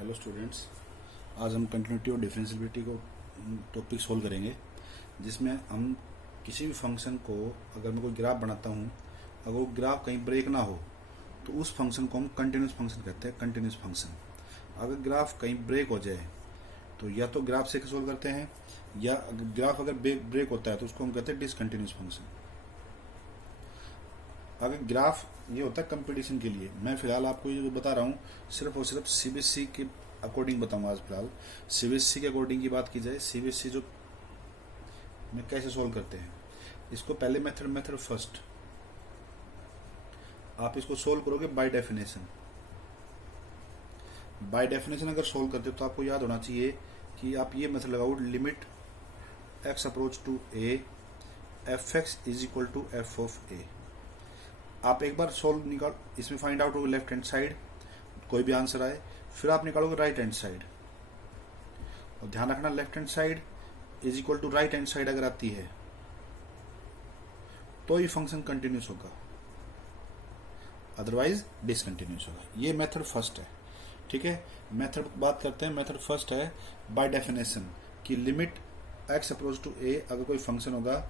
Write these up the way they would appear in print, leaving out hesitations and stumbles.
Hello students, आज हम continuity और डिफरेंशियबिलिटी को टॉपिक सोल्व करेंगे, जिसमें हम किसी भी फंक्शन को अगर मैं कोई ग्राफ बनाता हूँ, अगर वो ग्राफ कहीं ब्रेक ना हो तो उस फंक्शन को हम कंटिन्यूस फंक्शन कहते हैं। कंटिन्यूस फंक्शन अगर ग्राफ कहीं ब्रेक हो जाए तो या तो ग्राफ से सोल्व करते हैं, या ग्राफ अगर ब्रेक होता है तो उसको हम कहते हैं डिसकंटिन्यूस फंक्शन। अगर ग्राफ ये होता है कंपटीशन के लिए, मैं फिलहाल आपको ये जो बता रहा हूँ सिर्फ और सिर्फ सीबीएसई के अकॉर्डिंग बताऊंगा। आज फिलहाल सीबीएसई के अकॉर्डिंग की बात की जाए, सीबीएसई जो में कैसे सोल्व करते हैं, इसको पहले मेथड फर्स्ट आप इसको सोल्व करोगे बाय डेफिनेशन। बाय डेफिनेशन अगर सोल्व करते हो तो आपको याद होना चाहिए कि आप ये मेथड लगाओ, limit x approach to a f x is equal to f of a. आप एक बार सोल्व निकाल, इसमें फाइंड आउट होगा लेफ्ट हैंड साइड, कोई भी आंसर आए, फिर आप निकालोगे राइट हैंड साइड, और ध्यान रखना left hand side is equal to right hand side अगर आती है तो ये फंक्शन कंटिन्यूस होगा, अदरवाइज डिसकंटिन्यूस होगा। ये मेथड फर्स्ट है, ठीक है। मेथड बात करते हैं, मेथड फर्स्ट है बाय डेफिनेशन कि लिमिट एक्स अप्रोच टू ए, अगर कोई फंक्शन होगा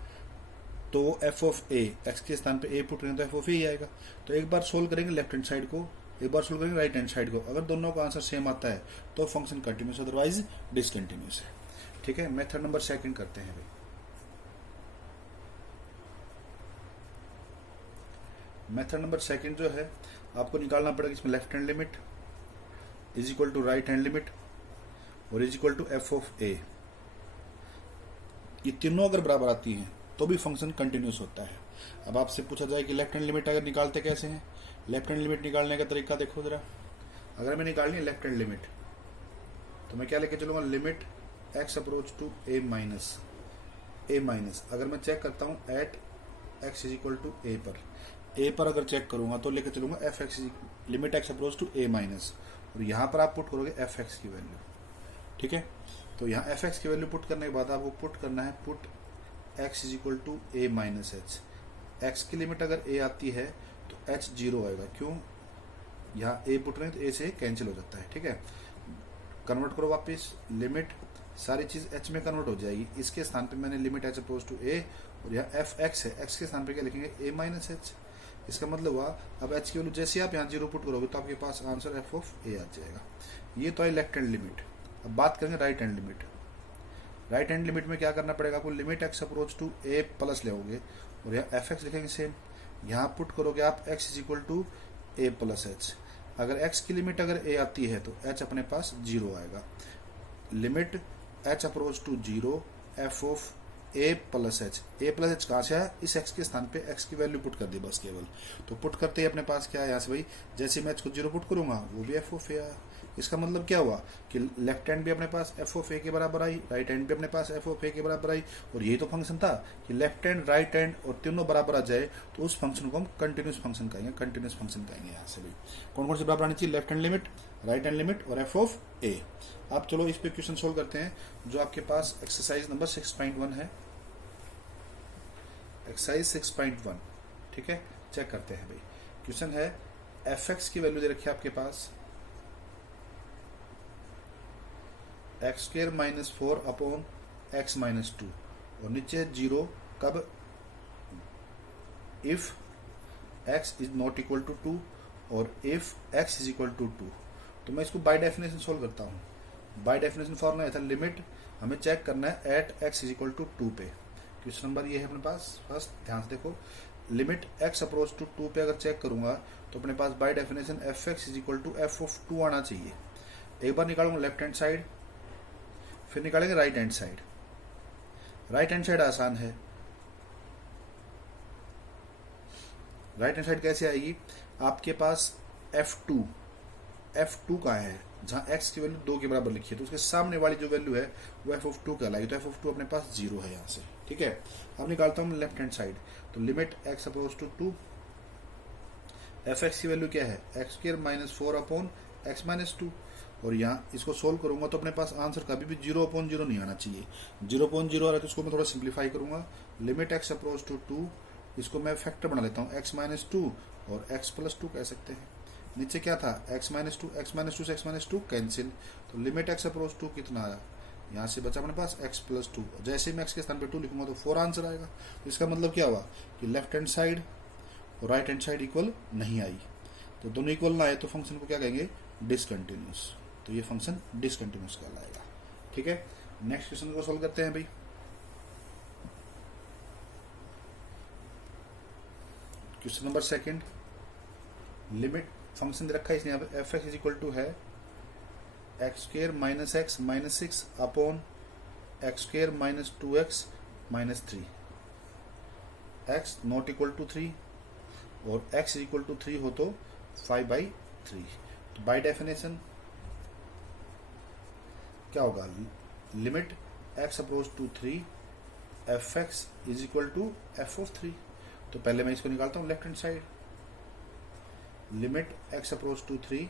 तो एफ ऑफ ए, एक्स के स्थान पे ए पुट करेंगे तो एफ ऑफ ए आएगा। तो एक बार सोल्व करेंगे लेफ्ट हैंड साइड को, एक बार सोल्व करेंगे राइट हैंड साइड को, अगर दोनों का आंसर सेम आता है तो फंक्शन कंटिन्यूस, अदरवाइज डिसकंटिन्यूस है, ठीक है। मेथड नंबर सेकंड करते हैं भाई। मेथड नंबर सेकंड जो है, आपको निकालना पड़ेगा इसमें left hand limit is equal to right hand limit और is equal to f of a. ये तीनों अगर बराबर आती हैं तो भी फंक्शन कंटिन्यूस होता है। अब आपसे पूछा जाए कि लेफ्ट हैंड लिमिट अगर निकालते कैसे हैं, लेफ्ट हैंड लिमिट निकालने का तरीका देखो जरा। अगर मैं निकालनी है लेफ्ट हैंड लिमिट तो मैं क्या लेके चलूंगा, limit x approach to a minus अगर मैं चेक करता हूं at x is equal to a पर अगर चेक करूंगा तो लेके चलूंगा f x, limit x approach to a minus, और यहां पर आप पुट करोगे एफ एक्स की वैल्यू, ठीक है। तो यहाँ एफ एक्स की वैल्यू पुट करने के बाद आपको पुट करना है put x is equal to a minus h. X की लिमिट अगर a आती है तो h जीरो आएगा, क्यों, यहाँ a पुट रहे हैं तो a से कैंसिल हो जाता है, ठीक है। कन्वर्ट करो वापस, लिमिट सारी चीज h में कन्वर्ट हो जाएगी। इसके स्थान पे मैंने limit h approach to a, और यहाँ एफ एक्स है, x के स्थान पे क्या लिखेंगे a माइनस एच। इसका मतलब हुआ अब h की वैल्यू जैसे आप यहाँ जीरो पुट करोगे तो आपके पास आंसर एफ ऑफ ए आ जाएगा। ये तो है लेफ्ट हैंड लिमिट। अब बात करेंगे right hand limit. Right hand limit में क्या करना पड़ेगा आपको, limit x approach to a plus लेोगे और यहाँ एफ एक्स लिखेंगे सेम, यहाँ पुट करोगे आप x is equal to a plus h. अगर एक्स की लिमिट अगर ए आती है तो एच अपने पास जीरो आएगा। Limit h approach to zero f of a plus h कहाँ से आया, इस एक्स के स्थान पे एक्स की वैल्यू पुट कर दी बस केवल। तो पुट करते ही अपने पास क्या है यहाँ से भाई, जैसे मैं एच को जीरो पुट करूंगा वो भी एफ ऑफ ए आया। इसका मतलब क्या हुआ कि लेफ्ट हैंड भी अपने पास एफ ऑफ ए के बराबर आई, राइट हैंड भी अपने पास एफ ऑफ ए के बराबर आई, और यही तो फंक्शन था कि लेफ्ट हैंड राइट हैंड और तीनों बराबर आ जाए तो उस फंक्शन को हम कंटिन्यूस फंक्शन कहेंगे। कंटिन्यूस फंक्शन कहेंगे यहाँ से भी कौन कौन से बराबर आनी चाहिए, left hand limit, right hand limit और एफ ऑफ ए। आप चलो इस पे क्वेश्चन सोल्व करते हैं जो आपके पास एक्सरसाइज नंबर 6.1 है, एक्सरसाइज 6.1, ठीक है। चेक करते हैं भाई। क्वेश्चन है एफ एक्स की वैल्यू दे रखी है आपके पास x square minus 4 upon x minus 2, और नीचे जीरो, कब, if x is not equal to 2 और if x is equal to 2। तो मैं इसको बाय डेफिनेशन सोल्व करता हूँ। बाय डेफिनेशन फॉर्मूला था लिमिट, हमें चेक करना है at x is equal to 2 पे। क्वेश्चन नंबर ये है अपने पास फर्स्ट, ध्यान से देखो, लिमिट एक्स अप्रोच टू 2 पे अगर चेक करूंगा तो अपने पास by definition f x is equal to f of 2 आना चाहिए। एक बार निकालूंगा लेफ्ट हैंड साइड, फिर निकालेंगे right hand side. Right hand side आसान है, राइट हैंड साइड कैसे आएगी, आपके पास F2 कहाँ है, जहां x की वैल्यू 2 के बराबर लिखी है तो उसके सामने वाली जो वैल्यू है वो f ऑफ 2 कहलाएगी, तो f ऑफ 2 अपने पास जीरो है यहाँ से, ठीक है। अब निकालता हूँ लेफ्ट हैंड साइड, तो limit x approach to 2, f x की वैल्यू क्या है x square minus 4 upon x minus 2, और यहाँ इसको सोल्व करूंगा तो अपने पास आंसर कभी भी 0/0 नहीं आना चाहिए। 0/0 आ रहा है तो इसको मैं थोड़ा सिंप्लीफाई करूंगा, लिमिट एक्स अप्रोच टू 2, इसको मैं फैक्टर बना लेता हूँ x माइनस 2 और x प्लस 2 कह सकते हैं। नीचे क्या था x minus two, x minus two से x माइनस टू कैंसिल, तो लिमिट x अप्रोच टू कितना आया, यहाँ से बचा अपने पास x प्लस टू। जैसे ही मैं x के स्थान पे 2 लिखूंगा तो 4 आंसर आएगा। तो इसका मतलब क्या हुआ कि लेफ्ट हैंड साइड और राइट हैंड साइड इक्वल नहीं आई। तो दोनों इक्वल ना आए तो फंक्शन को क्या कहेंगे, डिसकंटिन्यूस। तो ये फंक्शन डिसकंटिन्यूस कहलाएगा। ठीक है, नेक्स्ट क्वेश्चन को सोल्व करते हैं भाई। Question number second, limit function दे रखा है इसने यहाँ पे f x is equal to है x square minus x minus 6 upon x square minus 2x minus 3, x not equal to 3 और x इज इक्वल टू 3 हो तो 5/3। तो बाय डेफिनेशन क्या होगा, limit x approach to 3 f x is equal to f of 3। तो पहले मैं इसको निकालता हूँ left hand side, limit x approach to 3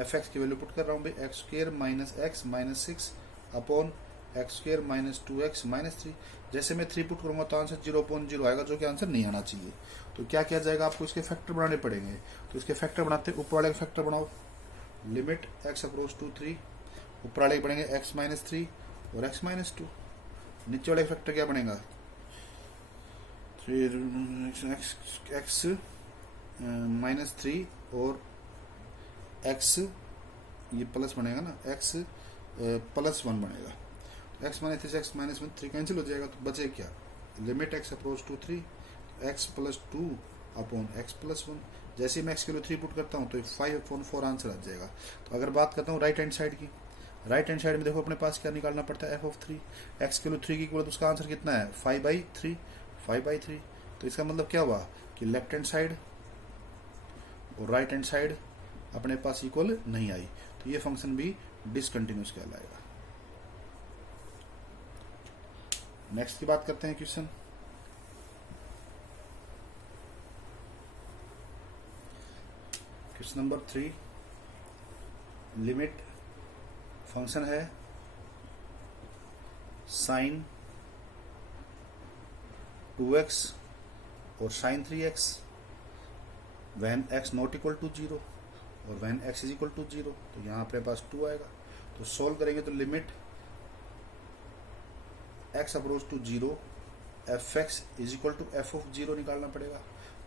f x की वैल्यू पुट कर रहा हूँ भाई x square minus x minus 6 upon x square minus 2x minus 3। जैसे मैं 3 पुट करूंगा तो आंसर 0.0 आएगा, जो कि आंसर नहीं आना चाहिए। तो क्या किया जाएगा, आपको इसके फैक्टर बनाने पड़ेंगे। तो इसके फैक्टर बनाते हैं, ऊपर वाले का फैक्टर बनाओ, लिमिट x अप्रोच टू 3, ऊपर वाले बनेंगे x माइनस 3 और x माइनस 2, नीचे वाले फैक्टर क्या बनेगा, एक्स माइनस 3 और x ये प्लस बनेगा ना, x प्लस 1 बनेगा, x minus 3 x minus 1 3 cancel हो जाएगा, तो बचे क्या, limit x approach to 3 x plus 2 upon x plus 1। जैसे ही मैं x के लिए 3 पुट करता हूँ तो 5/4 आंसर आ जाएगा। तो अगर बात करता हूँ राइट हैंड साइड की, राइट हैंड साइड में देखो अपने पास क्या निकालना पड़ता है, एफ ऑफ 3, एक्स के लिए 3 की इक्वल, तो उसका आंसर कितना है 5/3। तो इसका मतलब क्या हुआ कि लेफ्ट हैंड साइड और राइट हैंड साइड अपने पास इक्वल नहीं आई, तो ये फंक्शन भी डिसकंटिन्यूस कहलाएगा। नेक्स्ट की बात करते हैं question. Question number 3, limit function है साइन 2x और sine 3x when x not equal to 0 और when x is equal to 0। तो यहाँ अपने पास 2 आएगा। तो सोल्व करेंगे तो limit x approach to 0 f x is equal to f of 0 निकालना पड़ेगा।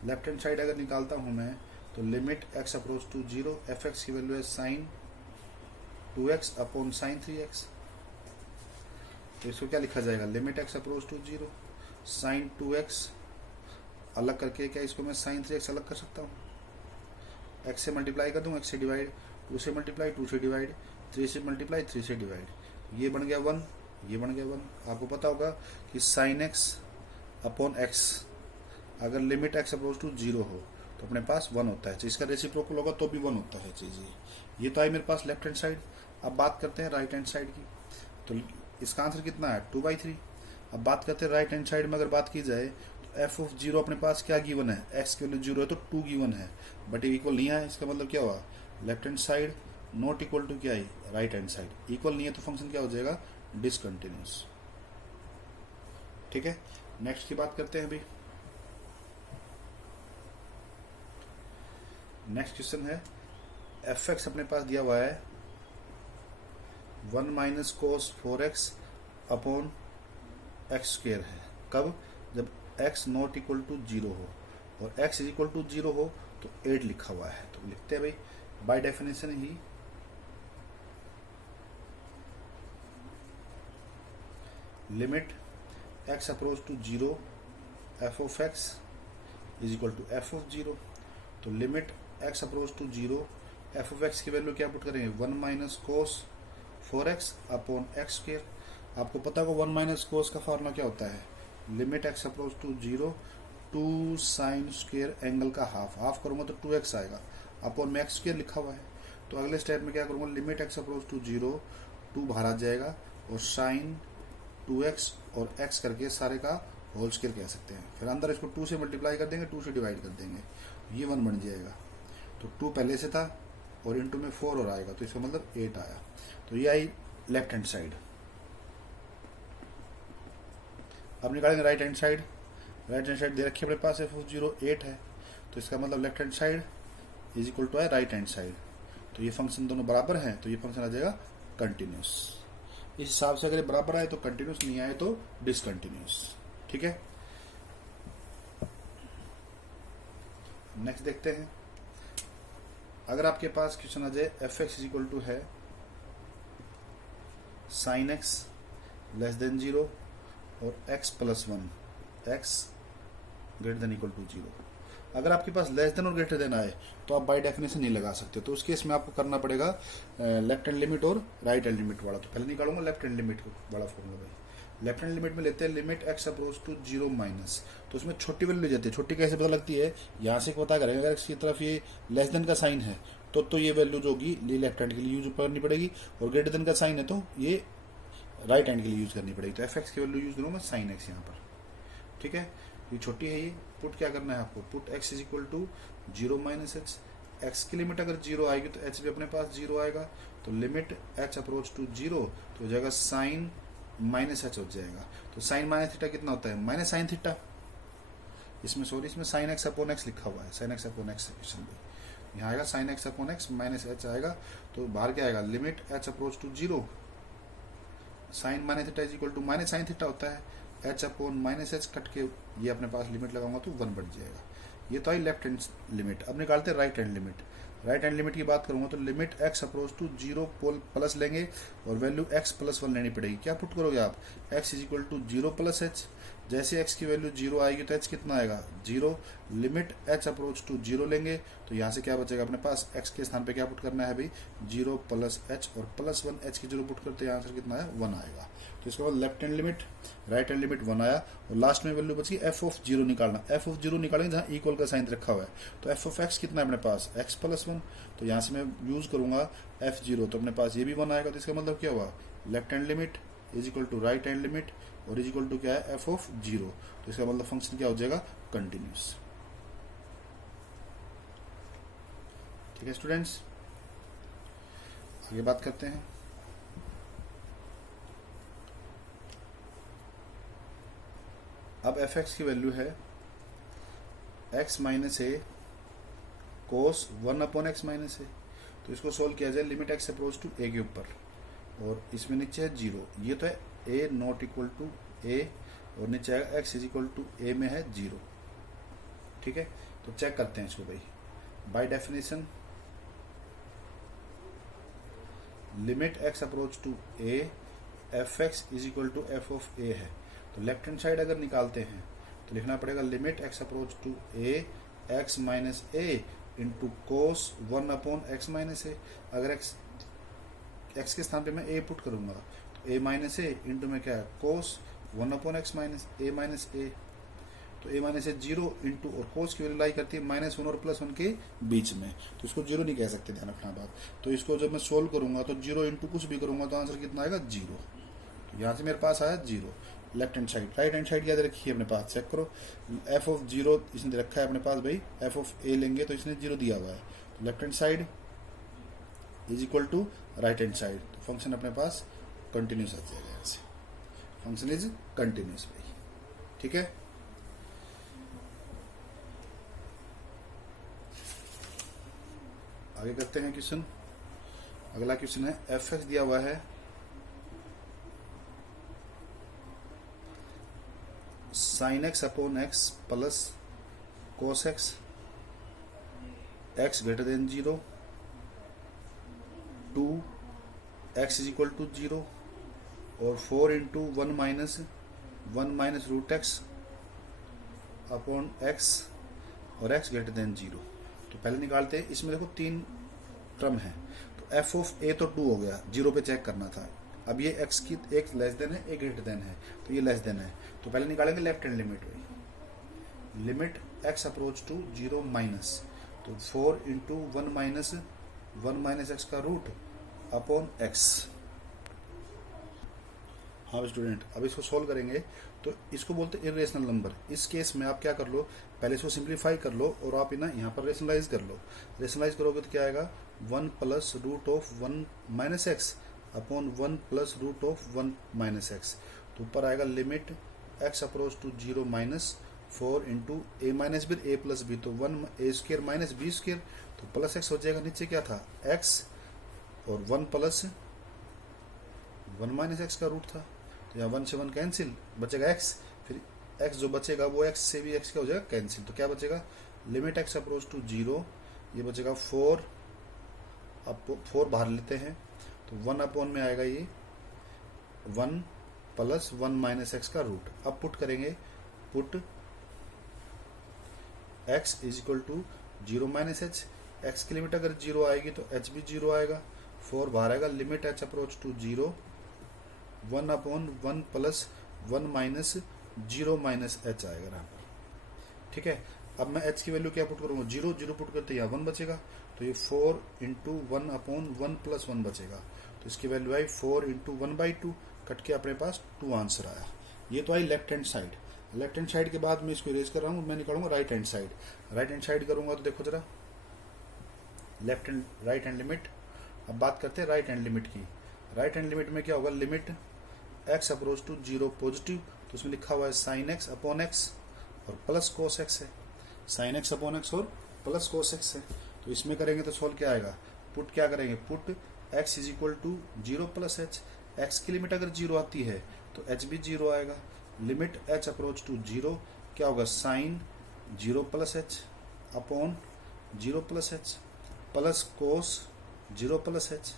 लेफ्ट हैंड साइड अगर निकालता हूँ मैं तो limit x approach to 0 f x की वैल्यू है sine 2x upon sine 3x। तो इसको क्या लिखा जाएगा, limit x approach to 0 sine 2x अलग करके क्या इसको मैं साइन 3x अलग कर सकता हूँ, x से मल्टीप्लाई कर दूँ, x से डिवाइड, 2 से मल्टीप्लाई 2 से डिवाइड, 3 से मल्टीप्लाई 3 से डिवाइड, ये बन गया 1, ये बन गया 1। आपको पता होगा कि साइन x अपॉन x अगर लिमिट x अप्रोच टू 0 हो तो अपने पास 1 होता है, इसका रेसिप्रोकल होगा तो भी 1 होता है चीज़। ये तो आई मेरे पास लेफ्ट हैंड साइड। अब बात करते हैं राइट हैंड साइड की, तो इसका आंसर कितना है 2/3। अब बात करते हैं राइट हैंड साइड में, अगर बात की जाए तो एफ ऑफ 0 अपने पास क्या गिवन है, एक्स के वैल्यू 0 है तो 2 गिवन है, बट ये इक्वल नहीं है। इसका मतलब क्या हुआ, left hand side not equal to क्या है, राइट हैंड साइड इक्वल नहीं है, तो फंक्शन क्या हो जाएगा, डिसकंटिन्यूस। ठीक है, नेक्स्ट की बात करते हैं अभी। नेक्स्ट क्वेश्चन है एफ एक्स अपने पास दिया हुआ है 1 minus cos 4x upon x square है। कब, जब x नॉट इक्वल टू 0 हो और x इज इक्वल टू 0 हो तो 8 लिखा हुआ है। तो लिखते हैं भाई बाय डेफिनेशन ही limit x approach to 0 f of x is equal to f of 0। तो limit x approach to 0 f of x की वैल्यू क्या पुट करेंगे, 1 minus cos 4x upon x square. आपको पता होगा 1 माइनस कोस का फॉर्मूला क्या होता है, limit x approach to 0 2 sine square angle का हाफ करूंगा तो 2x आएगा, अपॉन में एक्स स्क्र लिखा हुआ है। तो अगले स्टेप में क्या करूंगा, लिमिट x अप्रोच टू 0 2 बाहर आ जाएगा और साइन 2x और x करके सारे का होल स्क्र कह सकते हैं। फिर अंदर इसको 2 से मल्टीप्लाई कर देंगे, 2 से डिवाइड कर देंगे, ये 1 बन जाएगा। तो 2 पहले से था और इनटू में 4 और आएगा, तो इसका मतलब 8 आया। तो ये आई लेफ्ट हैंड साइड। अब निकालेंगे right hand side. Right hand side दे रखी है अपने पास f of 0 8 है, तो इसका मतलब left hand side is equal to है राइट हैंड साइड, तो ये फंक्शन दोनों बराबर हैं, तो ये फंक्शन आ जाएगा कंटिन्यूस। इस हिसाब से अगर ये बराबर आए तो कंटिन्यूस, नहीं आए तो डिसकंटिन्यूस। ठीक है, नेक्स्ट देखते हैं। अगर आपके पास क्वेश्चन आ जाए f x is equal to है साइन एक्स लेस देन 0 और x plus 1 x greater than equal to 0, अगर आपके पास लेस देन और ग्रेटर देन आए तो आप बाय डेफिनेशन नहीं लगा सकते, तो उस केस में आपको करना पड़ेगा लेफ्ट हैंड लिमिट और राइट हैंड लिमिट वाला। तो पहले निकालूंगा लेफ्ट हैंड लिमिट वाला फॉर्मूला भाई। लेफ्ट हैंड लिमिट में लेते हैं limit x approach to 0 minus, तो उसमें छोटी वैल्यू ले जाती है। छोटी कैसे पता लगती है, यहाँ से पता करेंगे अगर x की तरफ ये लेस देन का साइन है तो ये वैल्यू जो होगी लेफ्ट हैंड के लिए यूज करनी पड़ेगी, और ग्रेटर देन का साइन है तो ये राइट हैंड के लिए यूज करनी पड़ेगी। तो एफ एक्स की वैल्यू यूज करूंगा साइन एक्स यहाँ पर। ठीक है, ये छोटी है, ये पुट क्या करना है आपको, put x is equal to 0 minus h. X की लिमिट अगर 0 आएगी तो h भी अपने पास 0 आएगा, तो लिमिट h अप्रोच टू 0 तो हो जाएगा साइन माइनस एच हो जाएगा। तो साइन माइनस थीटा कितना होता है, माइनस साइन थीटा। इसमें सॉरी, इसमें साइन एक्स अपॉन एक्स लिखा हुआ है, sine x upon x question में यहाँ आएगा sine x upon x minus h आएगा, तो बाहर क्या आएगा, limit h approach to 0 sine minus theta is equal to minus sine theta होता है, h upon minus h cut के ये अपने पास लिमिट लगाऊंगा तो 1 बढ़ जाएगा। ये तो आई लेफ्ट हैंड लिमिट। अब निकालते हैं right hand limit. Right hand limit की बात करूंगा तो limit x approach to 0 plus लेंगे और वैल्यू x प्लस 1 लेनी पड़ेगी। क्या पुट करोगे आप, x is equal to 0 plus h. जैसे x की वैल्यू 0 आएगी तो h कितना आएगा 0, लिमिट h अप्रोच टू 0 लेंगे तो यहाँ से क्या बचेगा अपने पास, x के स्थान पे क्या पुट करना है भाई 0 प्लस h और प्लस 1 h की 0 पुट करते हैं, आंसर कितना है 1 आएगा। तो इसके बाद left hand limit right hand limit 1 आया और लास्ट में वैल्यू बची f ऑफ 0 निकालना। f ऑफ 0 निकालेंगे जहाँ इक्वल का साइन रखा हुआ है, तो f ऑफ x कितना है अपने पास x प्लस 1, तो यहाँ से मैं यूज करूंगा f0 तो अपने पास ये भी 1 आएगा। तो इसका मतलब क्या हुआ, left hand limit is equal to right hand limit और इज इक्वल टू क्या है f ऑफ 0, तो इसका मतलब फंक्शन क्या हो जाएगा कंटिन्यूस। ठीक है स्टूडेंट्स, आगे बात करते हैं। अब एफ एक्स की वैल्यू है x minus a cos 1 upon x minus a, तो इसको सोल्व किया जाए limit x approach to a के ऊपर और इसमें नीचे है 0, ये तो है a not equal to a और नीचे आएगा x is equal to a में है 0। ठीक है, तो चेक करते हैं इसको भाई। By definition limit x approach to a f x is equal to f of a है, तो लेफ्ट हैंड साइड अगर निकालते हैं तो लिखना पड़ेगा limit x approach to a x minus a into cos 1 upon x minus a. अगर x के स्थान पे मैं a पुट करूंगा तो a माइनस ए इंटू में क्या है कोस 1 upon x minus A minus a, तो a माइनस ए 0 इंटू और कोस की वैल्यू लाई करती है -1 और +1 के बीच में, तो इसको 0 नहीं कह सकते, ध्यान रखना बात। तो इसको जब मैं सोल्व करूंगा तो 0 इंटू कुछ भी करूंगा तो आंसर कितना आएगा 0, तो यहाँ से मेरे पास आया 0। Left hand side, right hand side याद रखिए अपने पास, चेक करो f ऑफ 0 इसने दे रखा है अपने पास भाई, f ऑफ a लेंगे तो इसने 0 दिया हुआ है, तो left hand side is equal to right hand side, तो फंक्शन अपने पास कंटिन्यूस आ जाएगा, यहाँ से फंक्शन इज कंटिन्यूस भाई। ठीक है, आगे करते हैं क्वेश्चन। अगला क्वेश्चन है एफ एक्स दिया हुआ है sine x upon x plus cos x, x greater than 0 two x is equal to 0 और 4 into 1 minus root x upon x और एक्स ग्रेटर देन 0। तो पहले निकालते हैं, इसमें देखो 3 टर्म है, तो एफ ऑफ ए तो 2 हो गया, 0 पे चेक करना था। अब ये x की एक लेस देन है एक ग्रेटर देन है, तो ये लेस देन है, तो पहले निकालेंगे लेफ्ट हैंड लिमिट हुई, limit x approach to 0 minus, तो 4 इंटू 1 माइनस एक्स का रूट अपॉन x। हाँ स्टूडेंट, अब इसको सोल्व करेंगे तो इसको बोलते हैं इरेशनल नंबर। इस केस में आप क्या कर लो, पहले इसको सिंप्लीफाई कर लो और आप ना यहाँ पर रेशनलाइज कर लो। रेशनलाइज करोगे तो क्या आएगा 1 plus root of 1 minus x upon 1 plus root of 1 minus x, तो ऊपर आएगा limit x approach to 0 minus 4 into a minus b a plus b, तो 1 a square minus b square, तो प्लस एक्स हो जाएगा, नीचे क्या था एक्स और 1 प्लस 1 माइनस एक्स का रूट था, तो यहाँ 1 से 1 कैंसिल, बचेगा एक्स, फिर एक्स जो बचेगा वो एक्स से भी एक्स क्या हो जाएगा कैंसिल, तो क्या बचेगा लिमिट एक्स अप्रोच टू 0, ये बचेगा 4, अब 4 बाहर लेते हैं तो 1 अपॉन में आएगा ये 1 प्लस 1 माइनस एक्स का रूट। अब पुट करेंगे, put x is equal to 0 minus h, x की लिमिट अगर 0 आएगी तो h भी 0 आएगा, 4 बाहर आएगा, limit h approach to 0, 1 upon 1 plus 1 minus 0 minus h आएगा यहाँ पर, ठीक है। अब मैं h की वैल्यू क्या पुट करूंगा 0, 0 पुट करते यहाँ 1 बचेगा, तो ये 4 इंटू 1 अपॉन 1 प्लस 1 बचेगा, तो इसकी वैल्यू आई 4 इंटू 1/2, कट के अपने पास 2 आंसर आया। ये तो I left hand side. Left hand side के बाद मैं इसको इरेज कर रहा हूँ, मैं निकालूंगा right hand side. Right hand side करूंगा तो देखो जरा, left hand right hand limit. अब बात करते हैं राइट हैंड लिमिट की। राइट हैंड लिमिट में क्या होगा, limit x approach to 0 positive, तो उसमें लिखा हुआ है साइन एक्स अपॉन एक्स और प्लस कोस एक्स है, साइन एक्स अपॉन एक्स और प्लस कोस एक्स है। तो इसमें करेंगे तो सोल्व क्या आएगा, पुट क्या करेंगे, put x is equal to 0 plus h, x की लिमिट अगर 0 आती है तो एच भी 0 आएगा, लिमिट एच अप्रोच टू 0 क्या होगा sine 0 plus h upon 0 plus h plus cos 0 plus h,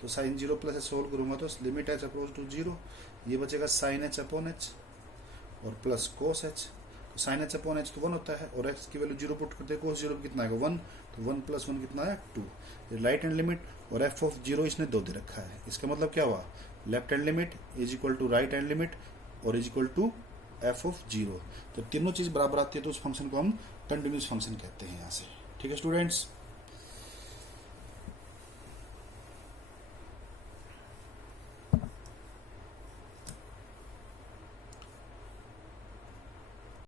तो साइन 0 प्लस एच सोल्व करूंगा तो लिमिट एच अप्रोच टू 0, ये बचेगा साइन एच अपॉन एच और प्लस कोस एच, तो साइन एच अपॉन एच तो 1 होता है और एक्स की वैल्यू 0 पुट करते हैं, कोस 0 कितना आएगा 1, तो 1 प्लस 1 कितना आया 2। ये राइट हैंड लिमिट और एफ ऑफ 0 इसने 2 दे रखा है, इसका मतलब क्या हुआ left hand limit is equal to right hand limit और is equal to f of 0। जब तीनों चीज बराबर आती है तो उस फंक्शन को हम कंटिन्यूस फंक्शन कहते हैं यहाँ से, ठीक है स्टूडेंट्स।